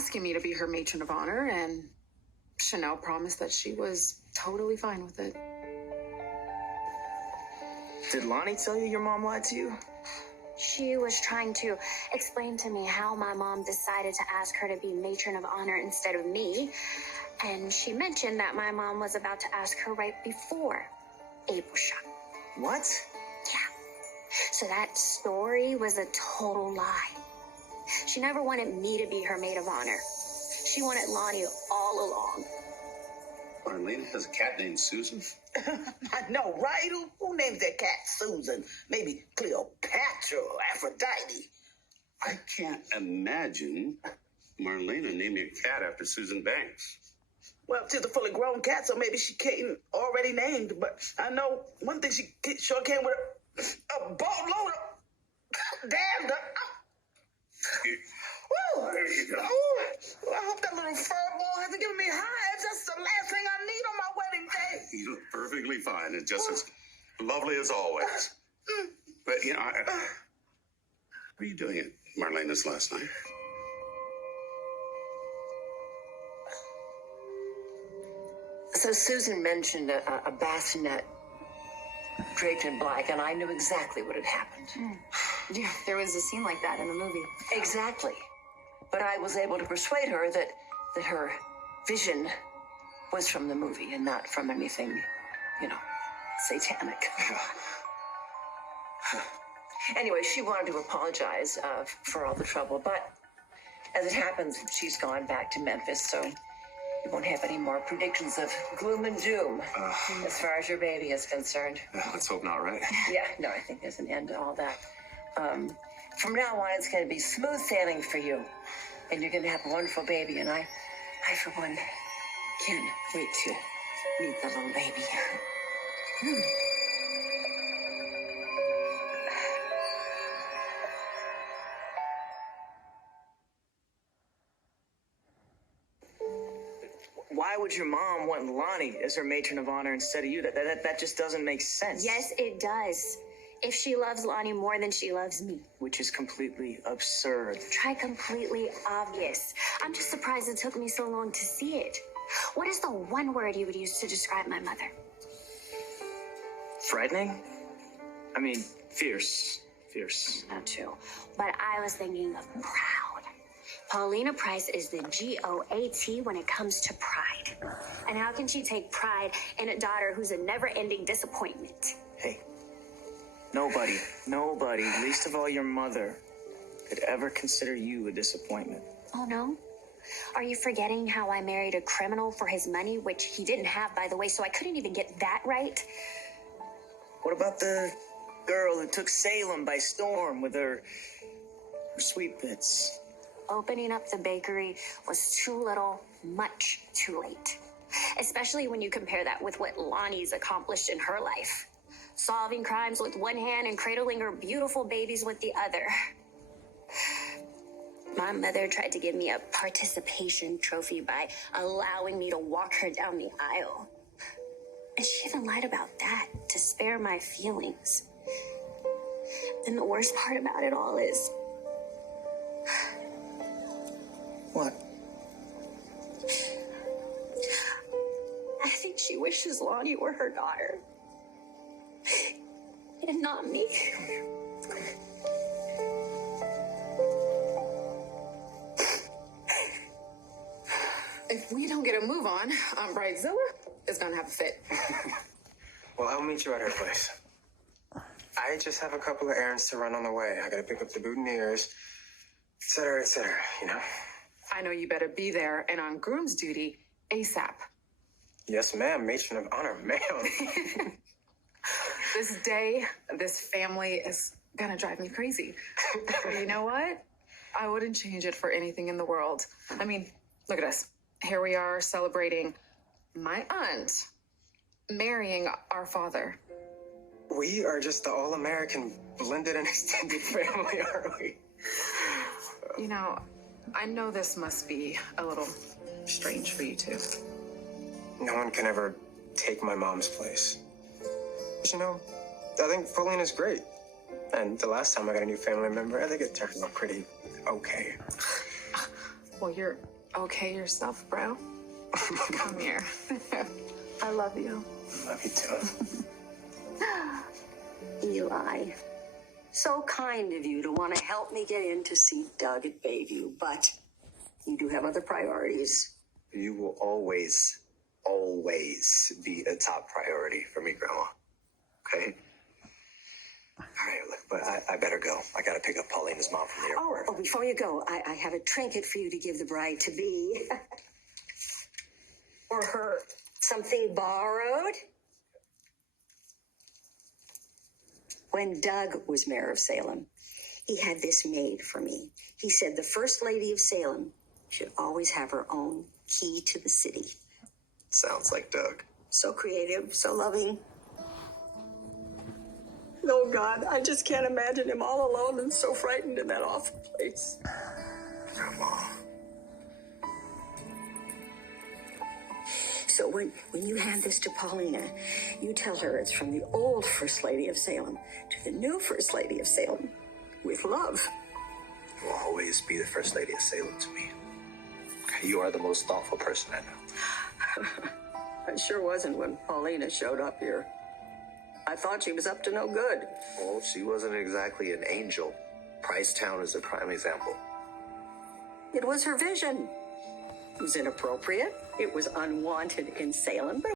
asking me to be her matron of honor, and Chanel promised that she was totally fine with it. Did Lonnie tell you your mom lied to you? She was trying to explain to me how my mom decided to ask her to be matron of honor instead of me. And she mentioned that my mom was about to ask her right before Abe was shot. What? Yeah. So that story was a total lie. She never wanted me to be her maid of honor. She wanted Lonnie all along. Marlena has a cat named Susan? I know, right? Who names their cat Susan? Maybe Cleopatra or Aphrodite. I can't imagine Marlena naming a cat after Susan Banks. Well, she's a fully grown cat, so maybe she can't already named. But I know one thing, she sure came with a boatload of damn. Woo! There you go. Ooh, I hope that little fur ball hasn't given me hives. That's the last thing I need on my wedding day. You look perfectly fine and just as lovely as always. But, you know, what were you doing at Marlena's last night? So Susan mentioned a bassinet draped in black, and I knew exactly what had happened. Yeah, there was a scene like that in the movie. Exactly. But I was able to persuade her that her vision was from the movie and not from anything, satanic. Anyway, she wanted to apologize for all the trouble, but as it happens, she's gone back to Memphis, so you won't have any more predictions of gloom and doom as far as your baby is concerned. Let's hope not, right? Yeah, no, I think there's an end to all that. From now on, it's going to be smooth sailing for you, and you're going to have a wonderful baby, and I for one, can't wait to meet the little baby. Why would your mom want Lonnie as her matron of honor instead of you? That just doesn't make sense. Yes, it does. If she loves Lonnie more than she loves me. Which is completely absurd. Try completely obvious. I'm just surprised it took me so long to see it. What is the one word you would use to describe my mother? Frightening? I mean, fierce. Fierce. Not true. But I was thinking of proud. Paulina Price is the GOAT when it comes to pride. And how can she take pride in a daughter who's a never-ending disappointment? Hey, nobody, least of all your mother, could ever consider you a disappointment. Oh, no? Are you forgetting how I married a criminal for his money, which he didn't have, by the way, so I couldn't even get that right? What about the girl who took Salem by storm with her sweet bits? Opening up the bakery was too little, much too late. Especially when you compare that with what Lonnie's accomplished in her life. Solving crimes with one hand and cradling her beautiful babies with the other. My mother tried to give me a participation trophy by allowing me to walk her down the aisle. And she even lied about that to spare my feelings. And the worst part about it all is... What? I think she wishes Lonnie were her daughter. And not me. If we don't get a move on, Bridezilla is gonna have a fit. Well, I'll meet you at her place. I just have a couple of errands to run on the way. I gotta pick up the boutonnieres, et cetera, I know you better be there and on groom's duty ASAP. Yes, ma'am. Matron of honor, ma'am. This day, this family is gonna drive me crazy. But you know what? I wouldn't change it for anything in the world. I mean, look at us. Here we are celebrating my aunt marrying our father. We are just the all-American blended and extended family, aren't we? You know, I know this must be a little strange for you too. No one can ever take my mom's place. But I think Paulina's great. And the last time I got a new family member, I think it turned out pretty okay. Well, you're okay yourself, bro. Come here. I love you. Love you too. Eli, so kind of you to want to help me get in to see Doug at Bayview, but you do have other priorities. You will always be a top priority for me, Grandma. Okay? All right, look, but I better go. I gotta pick up Paulina's mom from the airport. Oh, before you go, I have a trinket for you to give the bride-to-be. Or her. Something borrowed? When Doug was mayor of Salem, he had this made for me. He said the First Lady of Salem should always have her own key to the city. Sounds like Doug. So creative, so loving. Oh, God, I just can't imagine him all alone and so frightened in that awful place. Grandma. So when you hand this to Paulina, you tell her it's from the old First Lady of Salem to the new First Lady of Salem, with love. You will always be the First Lady of Salem to me. Okay, you are the most thoughtful person I know. I sure wasn't when Paulina showed up here. I thought she was up to no good. Well, she wasn't exactly an angel. Pricetown is a prime example. It was her vision. It was inappropriate. It was unwanted in Salem, but